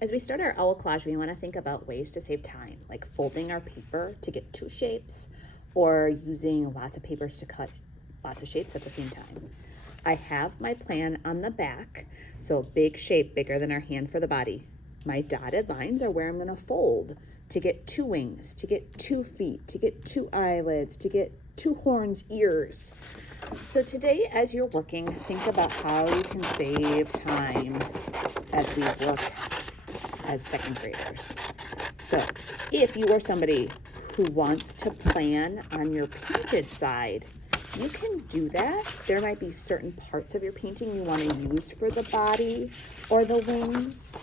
As we start our owl collage, we want to think about ways to save time, like folding our paper to get two shapes or using lots of papers to cut lots of shapes at the same time. I have my plan on the back, so big shape, bigger than our hand for the body. My dotted lines are where I'm going to fold to get two wings, to get 2 feet, to get 2 eyelids, to get 2 horns, ears. So today, as you're working, think about how you can save time as we work as second graders. So if you are somebody who wants to plan on your painted side, you can do that. There might be certain parts of your painting you want to use for the body or the wings.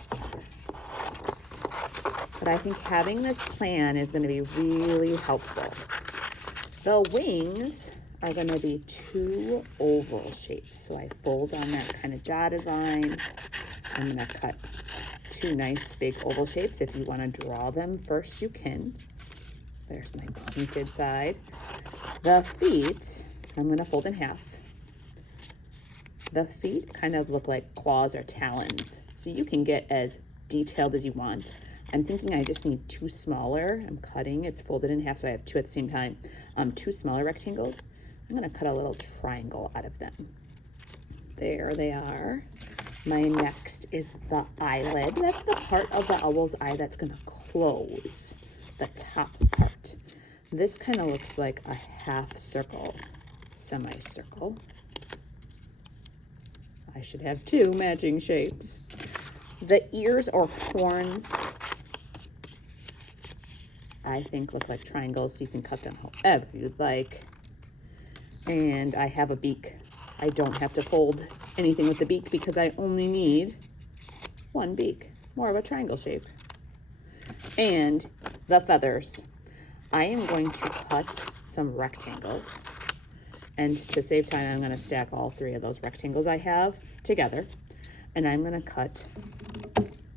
But I think having this plan is going to be really helpful. The wings are going to be 2 oval shapes. So I fold on that kind of dotted line. I'm going to cut 2 nice big oval shapes. If you want to draw them first, you can. There's my painted side. The feet, I'm going to fold in half. The feet kind of look like claws or talons, so you can get as detailed as you want. I'm thinking I just need 2 smaller. I'm cutting, it's folded in half, so I have 2 at the same time. 2 smaller rectangles. I'm going to cut a little triangle out of them. There they are. My next is the eyelid. That's the part of the owl's eye that's going to close, the top part. This kind of looks like a half circle, semicircle. I should have 2 matching shapes. The ears or horns, I think, look like triangles, so you can cut them however you'd like. And I have a beak. I don't have to fold anything with the beak because I only need 1 beak, more of a triangle shape. And the feathers. I am going to cut some rectangles. And to save time, I'm going to stack all 3 of those rectangles I have together. And I'm going to cut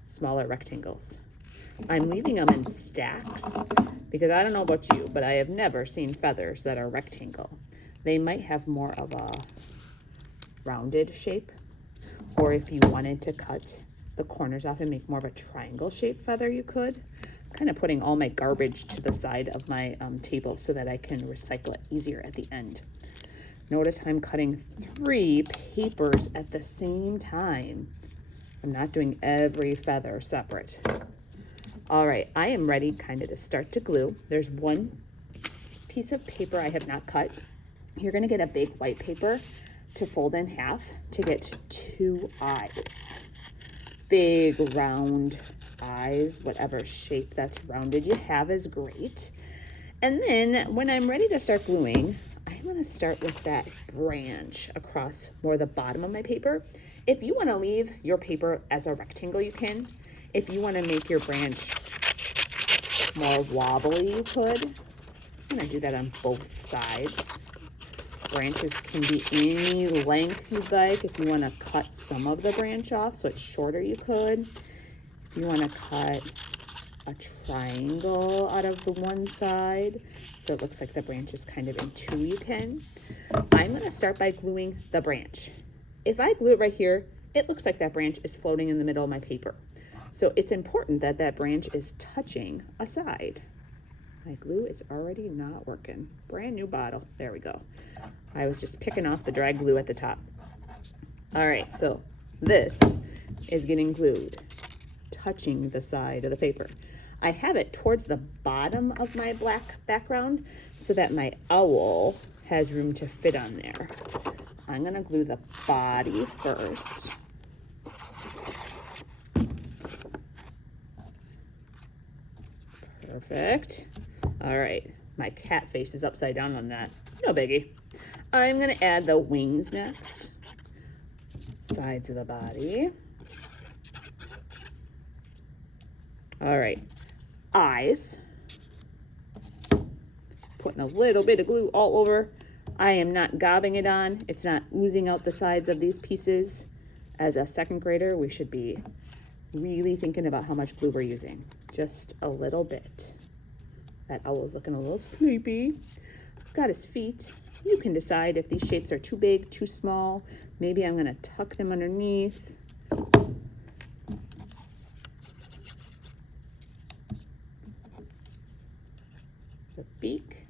smaller rectangles. I'm leaving them in stacks because I don't know about you, but I have never seen feathers that are rectangle. They might have more of a rounded shape, or if you wanted to cut the corners off and make more of a triangle shaped feather, you could. I'm kind of putting all my garbage to the side of my table so that I can recycle it easier at the end. Notice I'm cutting 3 papers at the same time. I'm not doing every feather separate. All right, I am ready kind of to start to glue. There's 1 piece of paper I have not cut. You're gonna get a big white paper to fold in half to get 2 eyes. Big round eyes, whatever shape that's rounded you have is great. And then when I'm ready to start gluing, I'm gonna start with that branch across more the bottom of my paper. If you wanna leave your paper as a rectangle, you can. If you wanna make your branch more wobbly, you could. I'm gonna do that on both sides. Branches can be any length you'd like. If you want to cut some of the branch off so it's shorter, you could. If you want to cut a triangle out of the one side so it looks like the branch is kind of in 2, you can. I'm going to start by gluing the branch. If I glue it right here, it looks like that branch is floating in the middle of my paper. So it's important that that branch is touching a side. My glue is already not working. Brand new bottle. There we go. I was just picking off the dry glue at the top. All right, so this is getting glued, touching the side of the paper. I have it towards the bottom of my black background so that my owl has room to fit on there. I'm gonna glue the body first. Perfect. All right, my cat face is upside down on that. No biggie. I'm gonna add the wings next. Sides of the body. All right, eyes. Putting a little bit of glue all over. I am not gobbing it on. It's not oozing out the sides of these pieces. As a second grader, we should be really thinking about how much glue we're using. Just a little bit. That owl's looking a little sleepy. Got his feet. You can decide if these shapes are too big, too small. Maybe I'm gonna tuck them underneath. the beak.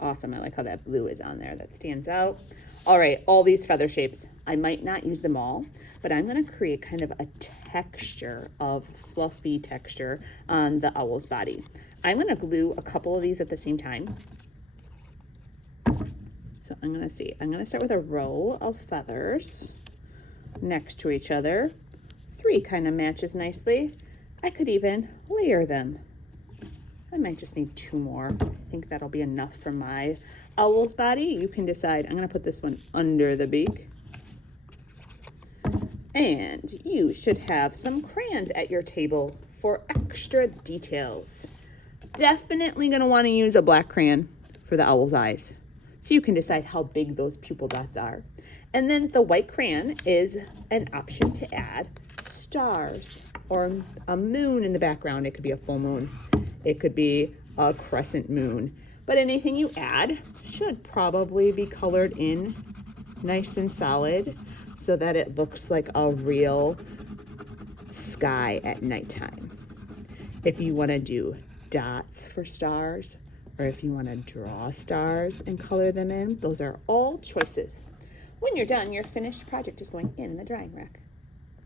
Awesome, I like how that blue is on there, that stands out. All right, all these feather shapes, I might not use them all, but I'm gonna create kind of a texture of fluffy texture on the owl's body. I'm gonna glue a couple of these at the same time. So I'm gonna start with a row of feathers next to each other. 3 kind of matches nicely. I could even layer them. I might just need 2 more. I think that'll be enough for my owl's body. You can decide. I'm gonna put this one under the beak. And you should have some crayons at your table for extra details. Definitely gonna wanna use a black crayon for the owl's eyes. So you can decide how big those pupil dots are. And then the white crayon is an option to add stars or a moon in the background. It could be a full moon. It could be a crescent moon. But anything you add should probably be colored in nice and solid so that it looks like a real sky at nighttime. If you want to do dots for stars, or if you want to draw stars and color them in, those are all choices. When you're done, your finished project is going in the drying rack.